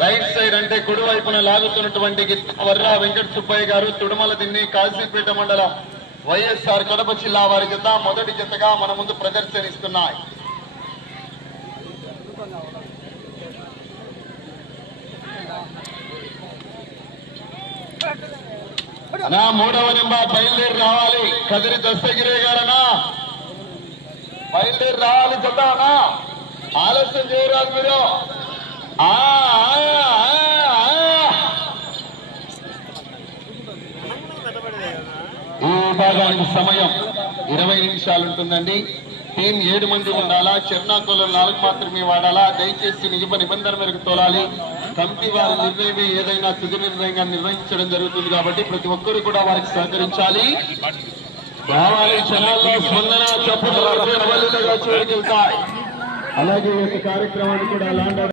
Right side అంటే కుడి వైపున లాగుతున్నటువంటి వర్రా వెంకట సుబ్బయ్య గారు తుడుమల దిన్ని కాశీపేట మండలం వైఎస్ఆర్ కడప జిల్లా వారి జత మొదటి జతగా మన ముందు ప్రదర్శనిస్తున్నాయి. అనా మూడవ నెంబర్ బయలుదేరి రావాలి. కదిరి దస్తగిరి గారనా బయలుదేరి రావాలి. జత అనా ఆలస్యం చేయరాదు మీరు. ఈ విభాగానికి సమయం 20 నిమిషాలు ఉంటుందండి. టీం 7 మంది ఉండాలా. చెర్నాకోలో 4 మాత్రమే వాడాలా. దయచేసి నిబంధన మేరకు తోలాలి. కమిటీ వారి నిర్ణయం ఏదైనా తుది నిర్ణయంగా నిర్వహించడం జరుగుతుంది కాబట్టి ప్రతి ఒక్కరు కూడా వారికి సహకరించాలి. రావాలి క్షణాల్లో స్పందన చప్పుడుగా చూడగలుగుతాయి. అలాగే ఈ కార్యక్రమాన్ని కూడా